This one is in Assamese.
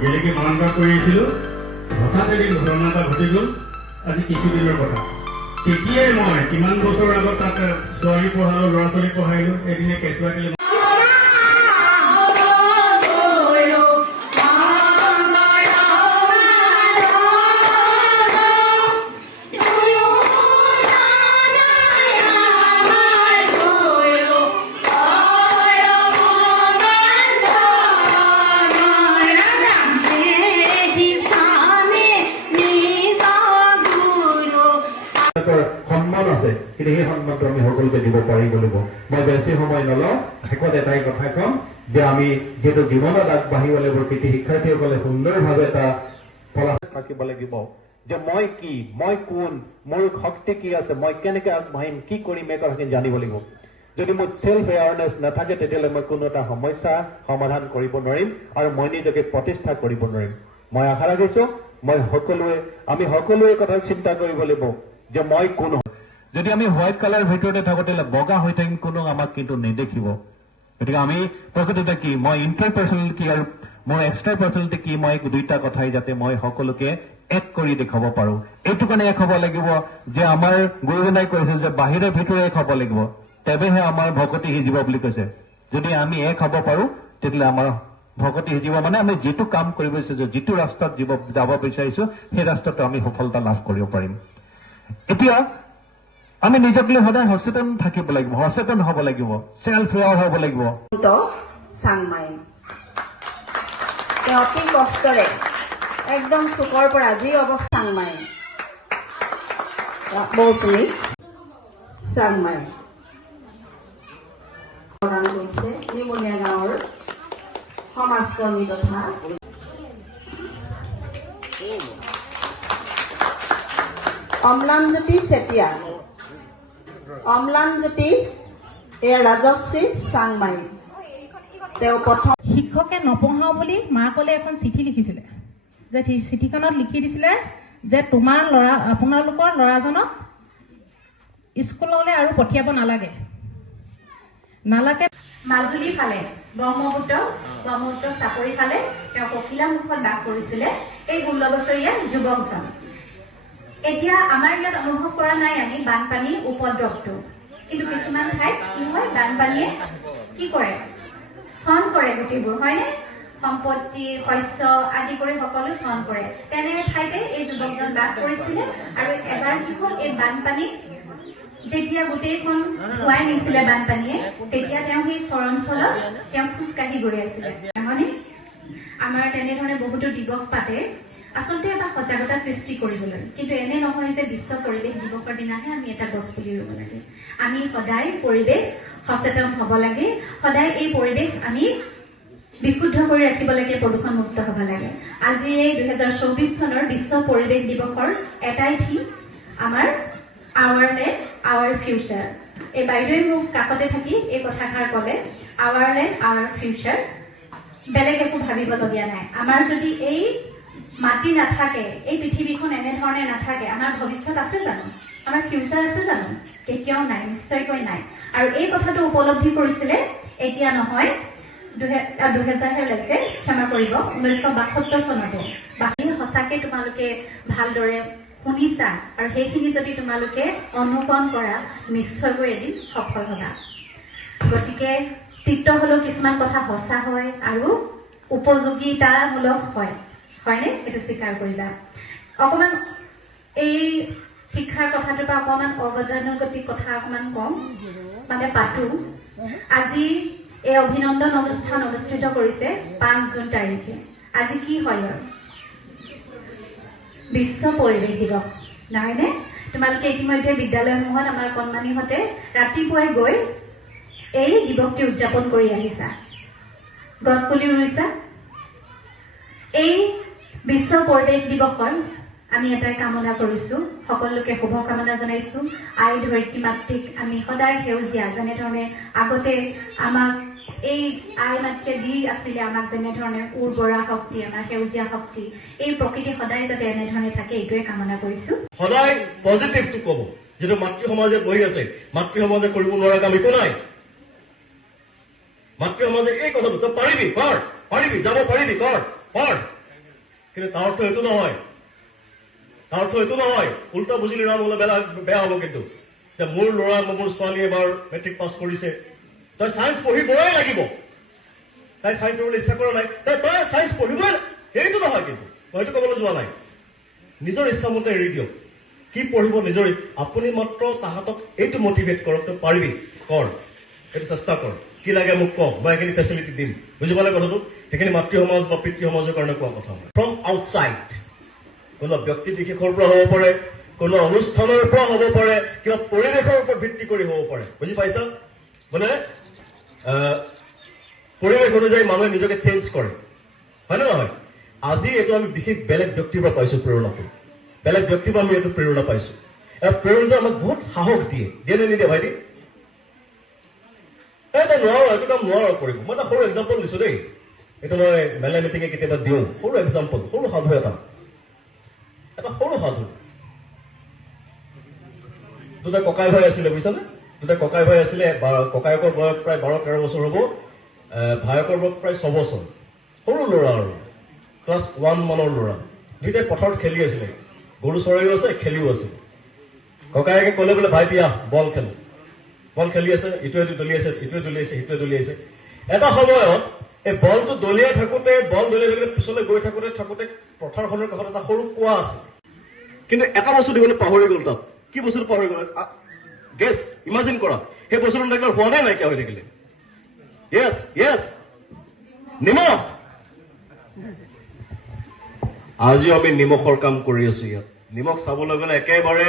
বেলেগে মন কৰি আছিলোঁ হঠাৎ এদিন ঘটনা এটা ঘটি গ'ল আজি কিছুদিনৰ কথা তেতিয়াই মই কিমান বছৰ আগত তাত ছোৱালী পঢ়ালোঁ ল'ৰা ছোৱালী পঢ়াইলোঁ এদিনে কেঁচুৱাকে সন্মান আছে কিন্তু সেই সন্মানটো আমি সকলোকে দিব পাৰিব লাগিব মই বেছি সময় নলওঁ শেষত এটাই কথা কম যে আমি যেহেতু জীৱনত আগবাঢ়িব লাগিব কৃতি শিক্ষাৰ্থীসকলে সুন্দৰভাৱে এটা পলাশ থাকিব লাগিব যে মই কি মই কোন মোৰ শক্তি কি আছে মই কেনেকৈ আগবাঢ়িম কি কৰিম এই কথাখিনি জানিব লাগিব যদি মোৰ সেলফ এৱাৰনেছ নাথাকে তেতিয়াহ'লে মই কোনো এটা সমস্যা সমাধান কৰিব নোৱাৰিম আৰু মই নিজকে প্ৰতিষ্ঠা কৰিব নোৱাৰিম মই আশা ৰাখিছো আমি সকলোৱে কথা চিন্তা কৰিব লাগিব যে মই কোন যদি আমি হোৱাইট কালাৰ ভিতৰতে থাকো তেতিয়াহ'লে বগা হৈ থাকিম কোনো আমাক কিন্তু নেদেখিব গতিকে আমি প্ৰকৃততে কি মই ইণ্টাৰ পাৰ্চনেল কি আৰু মোৰ এক্সট্ৰা পাৰ্চনেলিটি কি মই দুইটা কথাই যাতে মই সকলোকে এক কৰি দেখাব পাৰো এইটো কাৰণে এক হ'ব লাগিব যে আমাৰ গুৰুজনাই কৈছে যে বাহিৰে ভিতৰে এক হ'ব লাগিব তেৱেহে আমাৰ ভকতি সিজিব বুলি কৈছে যদি আমি এক হ'ব পাৰো তেতিয়াহ'লে আমাৰ ভকতি সিজিব মানে আমি যিটো কাম কৰিব বিচাৰিছো যিটো ৰাস্তাত যাব বিচাৰিছো সেই ৰাস্তাটো আমি সফলতা লাভ কৰিব পাৰিম এতিয়া আমি নিজক লৈ সদায় সচেতন থাকিব লাগিব সচেতন হ'ব লাগিব সেলফ এৱাৰ হ'ব লাগিব চাংমাই তেওঁ অতি কষ্টৰে একদম চুকৰ পৰা যি অৱস্থা চাংমাই বৌচুমি চাংমাই প্ৰদান কৰিছে নিমলীয়া গাঁৱৰ সমাজকৰ্মী তথা অম্লানজ্যোতি চেতিয়া অম্লানজ্যোতি ৰাজশ্ৰী চাংমাই তেওঁ প্ৰথম শিক্ষকে নপঢ়াও বুলি মাকলে এখন চিঠি লিখিছিলে যে চিঠিখনত লিখি দিছিলে যে আপোনালোকৰ ল'ৰাজনক স্কুললৈ আৰু পঠিয়াব নালাগে মাজুলী ফালে ব্ৰহ্মপুত্ৰ চাপৰি ফালে তেওঁ ককিলামুখত বাস কৰিছিলে এই 16 বছৰীয়া যুৱকজন এতিয়া আমাৰ ইয়াত অনুভৱ কৰা নাই আমি বানপানীৰ উপদ্ৰৱটো কিন্তু কিছুমান ঠাইত কি হয় বানপানীয়ে কি কৰে চন কৰে গোটেইবোৰ হয়নে সম্পত্তি শস্য আদি কৰি সকলো চন কৰে তেনে ঠাইতে এই যুৱকজন বাস কৰিছিলে আৰু এবাৰ কি হ'ল এই বানপানী যেতিয়া গোটেইখন ধুৱাই নিছিলে বানপানীয়ে তেতিয়া তেওঁ সেই চৰণঞ্চলত তেওঁ খোজকাঢ়ি গৈ আছিলে মানে আমাৰ তেনেধৰণে বহুতো দিৱস পাতে আচলতে এটা সজাগতা সৃষ্টি কৰিবলৈ কিন্তু এনে নহয় যে বিশ্ব পৰিৱেশ দিৱসৰ দিনাহে আমি এটা গছ পুলি ৰুব লাগে আমি সদায় পৰিৱেশ সচেতন হ'ব লাগে সদায় এই পৰিৱেশ আমি বিশুদ্ধ কৰি ৰাখিব লাগে প্ৰদূষণমুক্ত হ'ব লাগে আজি এই 2024 চনৰ বিশ্ব পৰিৱেশ দিৱসৰ এটাই থিম আমাৰ আৱাৰ লেণ্ড আৱাৰ ফিউচাৰ এই বাইদেৱে মোক কাষতে থাকি এই কথাষাৰ ক'লে আৱাৰ লেণ্ড আৱাৰ ফিউচাৰ বেলেগ একো ভাবিবলগীয়া নাই আমাৰ যদি এই মাটি নাথাকে এই পৃথিৱীখন এনেধৰণে নাথাকে আমাৰ ভৱিষ্যত আছে জানো আমাৰ ফিউচাৰ আছে জানো কেতিয়াও নাই নিশ্চয়কৈ নাই আৰু এই কথাটো উপলব্ধি কৰিছিলে এতিয়া নহয় 2000 ওলাইছে ক্ষমা কৰিব 1972 চনতে বাকী সঁচাকে তোমালোকে ভালদৰে শুনিছা আৰু সেইখিনি যদি তোমালোকে অনুকৰণ কৰা নিশ্চয়কৈ এদিন সফল হ'বা গতিকে তিক্ত হ'লেও কিছুমান কথা সঁচা হয় আৰু উপযোগিতামূলক হয়নে এইটো স্বীকাৰ কৰিবা অকণমান এই শিক্ষাৰ কথাটোৰ পৰা অকণমান অগতানুগতিক কথা অকণমান কম মানে পাতো আজি এই অভিনন্দন অনুষ্ঠান অনুষ্ঠিত কৰিছে 5 জুন তাৰিখে আজি কি হয় আৰু বিশ্ব পৰিৱেশ দিৱস নহয়নে তোমালোকে ইতিমধ্যে বিদ্যালয়সমূহত আমাৰ কণমানিহঁতে ৰাতিপুৱাই গৈ এই দিৱসটি উদযাপন কৰি আহিছা গছপুলি ৰুইছা এই বিশ্ব পৰিৱেশ দিৱসৰ আমি এটাই কামনা কৰিছো সকলোকে শুভকামনা জনাইছো আই ধৰিত্ৰী মাতৃক আমি সদায় সেউজীয়া যেনেধৰণে আগতে আমাক এই আই মাতৃয়ে দি আছিলে আমাক যেনেধৰণে উৰ্বৰা শক্তি আমাৰ সেউজীয়া শক্তি এই প্ৰকৃতি সদায় যাতে এনেধৰণে থাকে এইটোৱে কামনা কৰিছো সদায় পজিটিভটো ক'ব যেটো মাতৃ সমাজে বহি আছে মাতৃ সমাজে কৰিব নোৱাৰা কাম একো নাই মাতৃ সমাজে এই কথাটো তই পাৰিবি কৰ পাৰিবি যাব পাৰিবি কৰ পঢ় কিন্তু তাৰ অৰ্থ এইটো নহয়, তাৰ অৰ্থ এইটো নহয়, উল্টা বুজিলে ৰাম হলে বেয়া হ'ব কিন্তু যে মোৰ ল'ৰা মোৰ ছোৱালী এবাৰ মেট্ৰিক পাছ কৰিছে, তই চায়েন্স পঢ়িবই লাগিব, তাই চায়েন্স পঢ়িবলৈ ইচ্ছা কৰা নাই, তই চায়েন্স পঢ়িবই, সেইটো নহয় কিন্তু মই সেইটো ক'বলৈ যোৱা নাই। নিজৰ ইচ্ছামতে এৰি দিয়ক, কি পঢ়িব নিজৰ, আপুনি মাত্ৰ তাহাঁতক এইটো মটিভেট কৰক, তই পাৰিবি কৰ, সেইটো চেষ্টা কৰ, কি লাগে মোক কওক, মই এইখিনি ফেচিলিটি দিম। বুজি পালে কথাটো? সেইখিনি মাতৃ সমাজ বা পিতৃ সমাজৰ কাৰণে কোৱা কথা হয়। ফ্ৰম আউটছাইড, কোনো ব্যক্তি বিশেষৰ পৰা হ'ব পাৰে, কোনো অনুষ্ঠানৰ পৰা হ'ব পাৰে, কিবা পৰিৱেশৰ ওপৰত ভিত্তি কৰি হ'ব পাৰে। বুজি পাইছা? মানে পৰিৱেশ অনুযায়ী মানুহে নিজকে চেঞ্জ কৰে, হয় নে নহয়? আজি এইটো আমি বিশেষ বেলেগ ব্যক্তিৰ পৰা পাইছো প্ৰেৰণাটো, বেলেগ ব্যক্তিৰ পৰা আমি এইটো প্ৰেৰণা পাইছো। প্ৰেৰণাটো আমাক বহুত সাহস দিয়ে নে নিদিয়ে ভাইটি? তই নোৱাৰো, এইটো কাম নোৱাৰো কৰিব। মই এটা সৰু এক্সাম্পল দিছো দেই, এইটো মই মেলা মিটিঙে কেতিয়াবা দিওঁ, সৰু এক্সাম্পল, সৰু সাধু এটা সৰু সাধু। দুটা ককাই ভাই আছিলে, বুজিছানে? দুটা ককাই ভাই আছিলে, ককায়েকৰ বয়স প্ৰায় 12-13 বছৰ হ'ব, ভায়েকৰ বয়স প্ৰায় 6 বছৰ, সৰু ল'ৰা আৰু ক্লাছ 1 মানৰ ল'ৰা। দুইটাই পথাৰত খেলি আছিলে, গৰু চৰাইও আছে, খেলিও আছে। ককায়েকে ক'লে বোলে ভাইটি আহ বল খেলো। বল খেলি আছে, ইটোৱে দলিয়াইছে, ইটোৱে দলিয়াইছে, সিটোৱে দলিয়াইছে। এটা সময়ত এই বলটো দলিয়াই থাকোতে পিছলৈ গৈ থাকোতে পথাৰখনৰ কাষত এটা সৰু কুঁৱা আছে, কিন্তু এটা বস্তু দিবলৈ পাহৰি গ'ল। তাত কি বস্তুটো পাহৰি গ'ল? গেছ, ইমাজিন কৰা, সেই বস্তুটো নাথাকিলে হোৱা নাই, নাইকিয়া হৈ থাকিলে। য়েছ, নিমখ। আজিও আমি নিমখৰ কাম কৰি আছো ইয়াত। নিমখ চাবলৈ গ'লে একেবাৰে